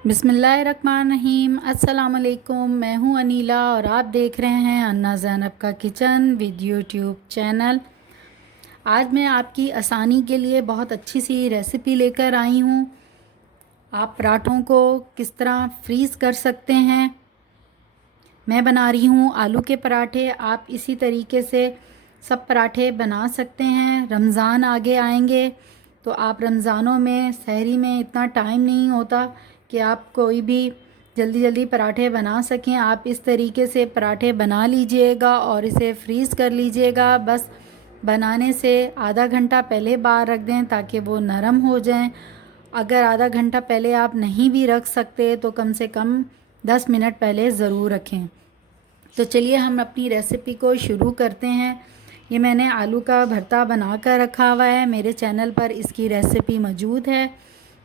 बिस्मिल्लाहिर्रहमानिर्रहीम। अस्सलाम वालेकुम। मैं हूं अनीला और आप देख रहे हैं अन्ना ज़ैनब का किचन विद यूट्यूब चैनल। आज मैं आपकी आसानी के लिए बहुत अच्छी सी रेसिपी लेकर आई हूं। आप पराठों को किस तरह फ्रीज़ कर सकते हैं। मैं बना रही हूं आलू के पराठे। आप इसी तरीके से सब पराठे बना सकते हैं। रमज़ान आगे आएंगे तो आप रमज़ानों में सहरी में इतना टाइम नहीं होता कि आप कोई भी जल्दी जल्दी पराठे बना सकें। आप इस तरीके से पराठे बना लीजिएगा और इसे फ्रीज़ कर लीजिएगा। बस बनाने से आधा घंटा पहले बाहर रख दें ताकि वो नरम हो जाएं। अगर आधा घंटा पहले आप नहीं भी रख सकते तो कम से कम 10 मिनट पहले ज़रूर रखें। तो चलिए हम अपनी रेसिपी को शुरू करते हैं। ये मैंने आलू का भरता बना कर रखा हुआ है। मेरे चैनल पर इसकी रेसिपी मौजूद है।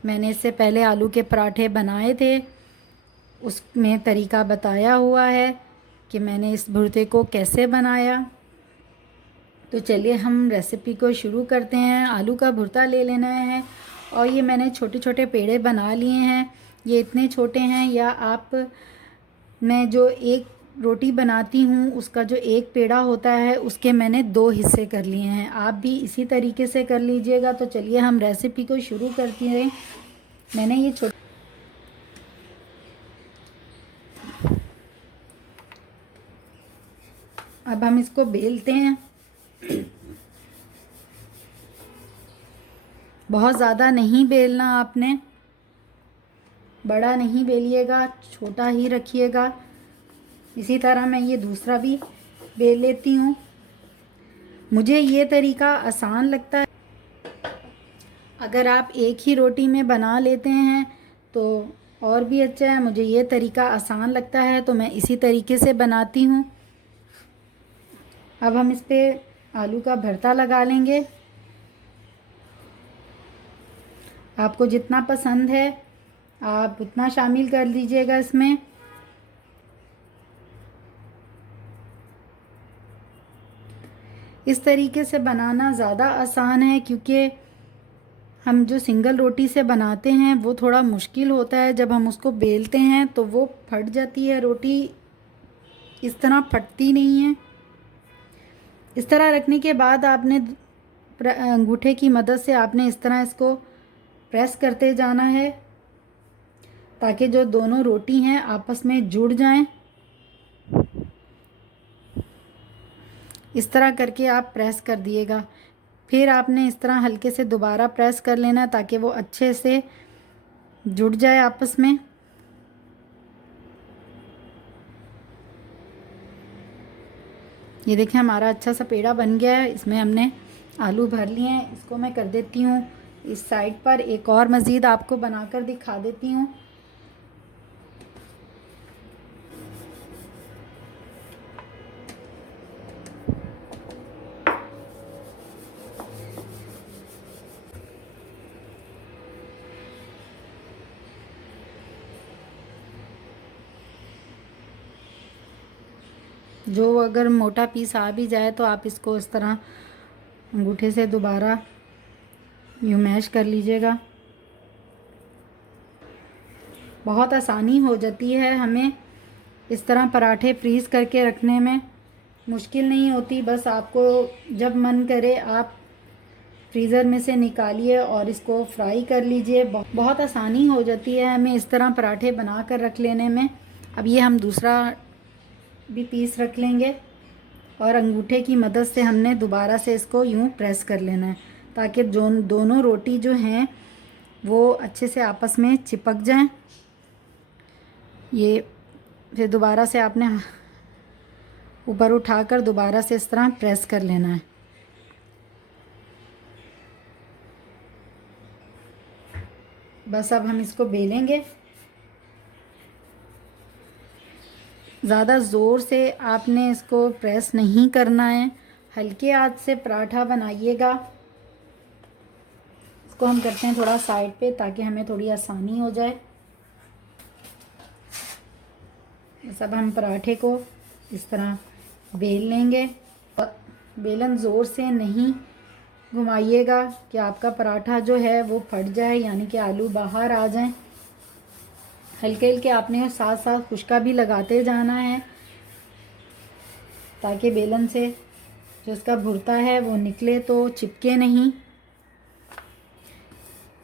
मैंने इससे पहले आलू के पराठे बनाए थे, उसमें तरीका बताया हुआ है कि मैंने इस भुर्ते को कैसे बनाया। तो चलिए हम रेसिपी को शुरू करते हैं। आलू का भुर्ता ले लेना है और ये मैंने छोटे छोटे पेड़े बना लिए हैं। ये इतने छोटे हैं या आप मैं जो एक रोटी बनाती हूँ उसका जो एक पेड़ा होता है उसके मैंने 2 हिस्से कर लिए हैं। आप भी इसी तरीके से कर लीजिएगा। तो चलिए हम रेसिपी को शुरू करते हैं। मैंने ये छोटे अब हम इसको बेलते हैं। बहुत ज़्यादा नहीं बेलना आपने, बड़ा नहीं बेलिएगा, छोटा ही रखिएगा। इसी तरह मैं ये दूसरा भी बेल लेती हूँ। मुझे ये तरीका आसान लगता है। अगर आप एक ही रोटी में बना लेते हैं तो और भी अच्छा है। मुझे ये तरीका आसान लगता है तो मैं इसी तरीके से बनाती हूँ। अब हम इस पे आलू का भरता लगा लेंगे। आपको जितना पसंद है आप उतना शामिल कर लीजिएगा इसमें। इस तरीके से बनाना ज़्यादा आसान है क्योंकि हम जो सिंगल रोटी से बनाते हैं वो थोड़ा मुश्किल होता है। जब हम उसको बेलते हैं तो वो फट जाती है, रोटी इस तरह फटती नहीं है। इस तरह रखने के बाद आपने अंगूठे की मदद से आपने इस तरह इसको प्रेस करते जाना है ताकि जो दोनों रोटी हैं आपस में जुड़ जाएं। इस तरह करके आप प्रेस कर दिएगा। फिर आपने इस तरह हल्के से दोबारा प्रेस कर लेना ताकि वो अच्छे से जुड़ जाए आपस में। ये देखें हमारा अच्छा सा पेड़ा बन गया है। इसमें हमने आलू भर लिए हैं। इसको मैं कर देती हूँ इस साइड पर। एक और मज़ीद आपको बनाकर दिखा देती हूँ। जो अगर मोटा पीस आ भी जाए तो आप इसको इस तरह अंगूठे से दोबारा यूँ मैश कर लीजिएगा। बहुत आसानी हो जाती है हमें इस तरह पराठे फ्रीज़ करके रखने में, मुश्किल नहीं होती। बस आपको जब मन करे आप फ्रीज़र में से निकालिए और इसको फ्राई कर लीजिए। बहुत आसानी हो जाती है हमें इस तरह पराठे बना कर रख लेने में। अब ये हम दूसरा भी पीस रख लेंगे और अंगूठे की मदद से हमने दोबारा से इसको यूँ प्रेस कर लेना है ताकि जो दोनों रोटी जो हैं वो अच्छे से आपस में चिपक जाएं। ये फिर दोबारा से आपने ऊपर उठाकर दोबारा से इस तरह प्रेस कर लेना है। बस अब हम इसको बेलेंगे। ज़्यादा ज़ोर से आपने इसको प्रेस नहीं करना है, हल्के हाथ से पराठा बनाइएगा। इसको हम करते हैं थोड़ा साइड पे ताकि हमें थोड़ी आसानी हो जाए। बस अब हम पराठे को इस तरह बेल लेंगे। बेलन ज़ोर से नहीं घुमाइएगा कि आपका पराठा जो है वो फट जाए, यानी कि आलू बाहर आ जाएं। हल्के हल्के आपने साथ साथ खुशका भी लगाते जाना है, ताकि बेलन से जो इसका भुरता है वो निकले तो चिपके नहीं।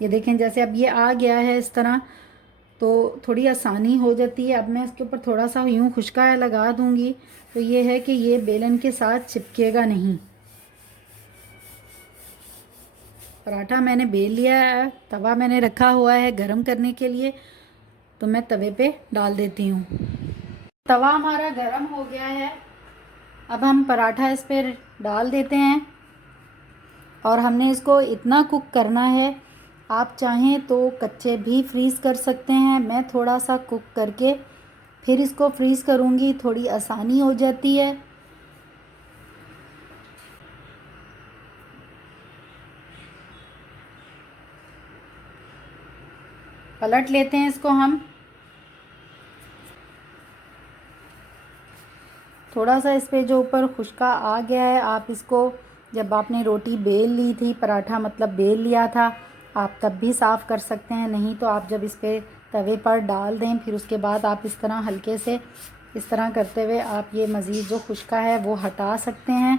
ये देखें जैसे अब ये आ गया है इस तरह, तो थोड़ी आसानी हो जाती है। अब मैं इसके ऊपर थोड़ा सा यूँ खुशका लगा दूँगी, तो ये है कि ये बेलन के साथ चिपकेगा नहीं। पराठा मैंने बेल लिया है, तवा मैंने रखा हुआ है गरम करने के लिए, तो मैं तवे पे डाल देती हूँ। तवा हमारा गरम हो गया है, अब हम पराठा इस पर डाल देते हैं और हमने इसको इतना कुक करना है। आप चाहें तो कच्चे भी फ्रीज़ कर सकते हैं, मैं थोड़ा सा कुक करके फिर इसको फ्रीज़ करूँगी, थोड़ी आसानी हो जाती है। पलट लेते हैं इसको हम। थोड़ा सा इस पे जो ऊपर खुशका आ गया है, आप इसको जब आपने रोटी बेल ली थी, पराठा मतलब बेल लिया था, आप तब भी साफ़ कर सकते हैं। नहीं तो आप जब इस पे तवे पर डाल दें, फिर उसके बाद आप इस तरह हल्के से इस तरह करते हुए आप ये मज़ीद जो खुशका है वो हटा सकते हैं।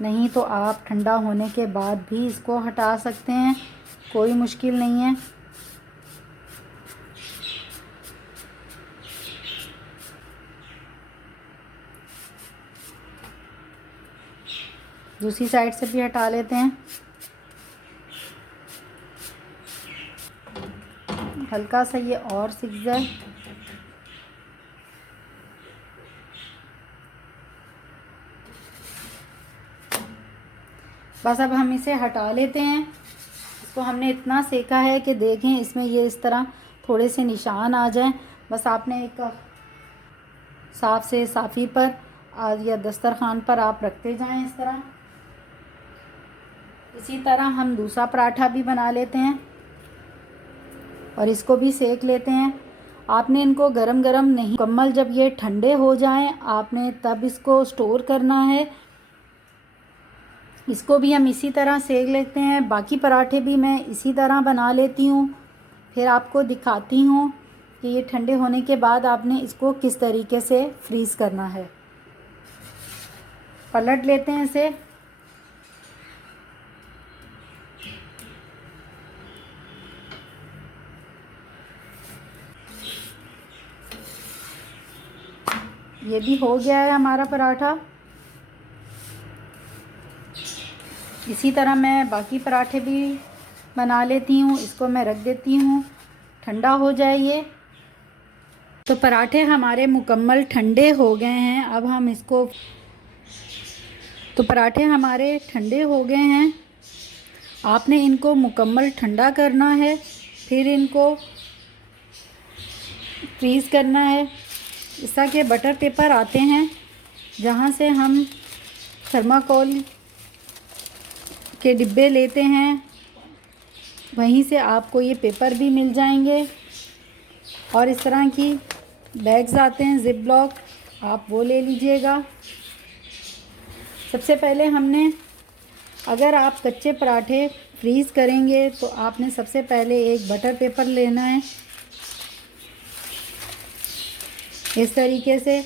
नहीं तो आप ठंडा होने के बाद भी इसको हटा सकते हैं, कोई मुश्किल नहीं है। दूसरी साइड से भी हटा लेते हैं। हल्का सा ये और सिक जाए। बस अब हम इसे हटा लेते हैं। इसको हमने इतना सेका है कि देखें इसमें ये इस तरह थोड़े से निशान आ जाएं। बस आपने एक साफ़ से साफ़ी पर या दस्तरखान पर आप रखते जाएं इस तरह। इसी तरह हम दूसरा पराठा भी बना लेते हैं और इसको भी सेक लेते हैं। आपने इनको गरम गरम नहीं, मुकम्मल जब ये ठंडे हो जाएं आपने तब इसको स्टोर करना है। इसको भी हम इसी तरह सेक लेते हैं। बाकी पराठे भी मैं इसी तरह बना लेती हूँ, फिर आपको दिखाती हूँ कि ये ठंडे होने के बाद आपने इसको किस तरीके से फ्रीज़ करना है। पलट लेते हैं इसे। ये भी हो गया है हमारा पराठा। इसी तरह मैं बाकी पराठे भी बना लेती हूँ। इसको मैं रख देती हूँ, ठंडा हो जाए ये। तो पराठे हमारे मुकम्मल ठंडे हो गए हैं। अब हम इसको, तो पराठे हमारे ठंडे हो गए हैं। आपने इनको मुकम्मल ठंडा करना है, फिर इनको फ्रीज़ करना है। इस तरह के बटर पेपर आते हैं जहाँ से हम थर्माकोल के डिब्बे लेते हैं, वहीं से आपको ये पेपर भी मिल जाएंगे। और इस तरह की बैग्स आते हैं जिप ब्लॉक, आप वो ले लीजिएगा। सबसे पहले हमने, अगर आप कच्चे पराठे फ्रीज़ करेंगे तो आपने सबसे पहले एक बटर पेपर लेना है, इस तरीके से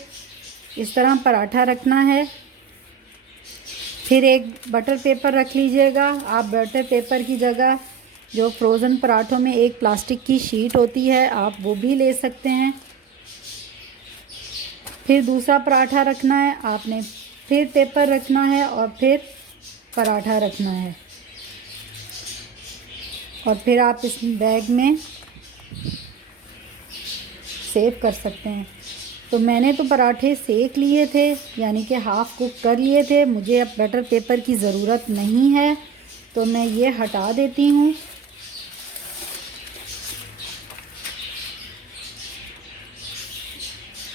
इस तरह पराठा रखना है। फिर एक बटर पेपर रख लीजिएगा। आप बटर पेपर की जगह जो फ्रोज़न पराठों में एक प्लास्टिक की शीट होती है, आप वो भी ले सकते हैं। फिर दूसरा पराठा रखना है आपने, फिर पेपर रखना है और फिर पराठा रखना है, और फिर आप इस बैग में सेव कर सकते हैं। तो मैंने तो पराठे सेक लिए थे, यानी कि हाफ़ कुक कर लिए थे। मुझे अब बटर पेपर की ज़रूरत नहीं है, तो मैं ये हटा देती हूँ।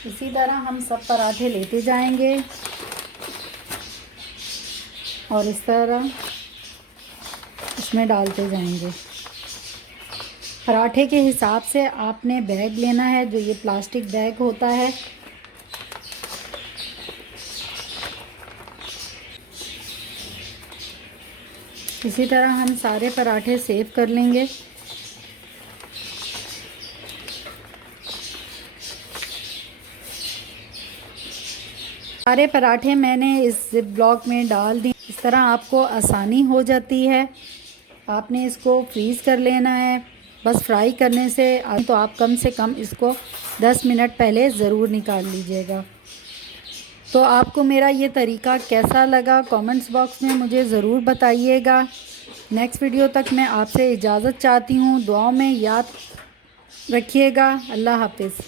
इसी तरह हम सब पराठे लेते जाएंगे और इस तरह इसमें डालते जाएंगे। पराठे के हिसाब से आपने बैग लेना है, जो ये प्लास्टिक बैग होता है। इसी तरह हम सारे पराठे सेव कर लेंगे। सारे पराठे मैंने इस जिप ब्लॉक में डाल दिए। इस तरह आपको आसानी हो जाती है। आपने इसको फ्रीज़ कर लेना है। बस फ्राई करने से तो आप कम से कम इसको 10 मिनट पहले ज़रूर निकाल लीजिएगा। तो आपको मेरा ये तरीका कैसा लगा कमेंट्स बॉक्स में मुझे ज़रूर बताइएगा। नेक्स्ट वीडियो तक मैं आपसे इजाज़त चाहती हूँ। दुआओं में याद रखिएगा। अल्लाह हाफ़िज़।